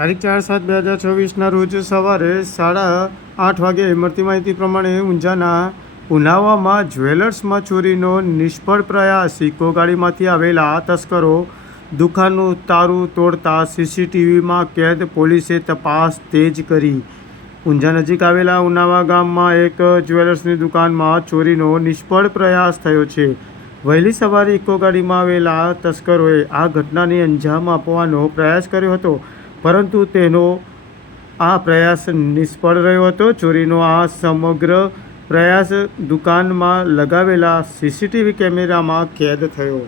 તારીખ 4/7/2024ના રોજ સવારે 8:30 વાગે મળતી માહિતી પ્રમાણે ઊંઝાના ઉનાવામાં જ્વેલર્સમાં ચોરીનો નિષ્ફળ પ્રયાસ। ઇકો ગાડીમાંથી આવેલા તસ્કરો દુકાનનું તારું તોડતા સીસીટીવીમાં કેદ। પોલીસે તપાસ તેજ કરી। ઊંઝા નજીક આવેલા ઉનાવા ગામમાં એક જ્વેલર્સની દુકાનમાં ચોરીનો નિષ્ફળ પ્રયાસ થયો છે। વહેલી સવારે ઇકો ગાડીમાં આવેલા તસ્કરોએ આ ઘટનાને અંજામ આપવાનો પ્રયાસ કર્યો હતો, પરંતુ તેનો આ પ્રયાસ નિષ્ફળ રહ્યો હતો। ચોરીનો આ સમગ્ર પ્રયાસ દુકાનમાં લગાવેલા સીસીટીવી કેમેરામાં કેદ થયો।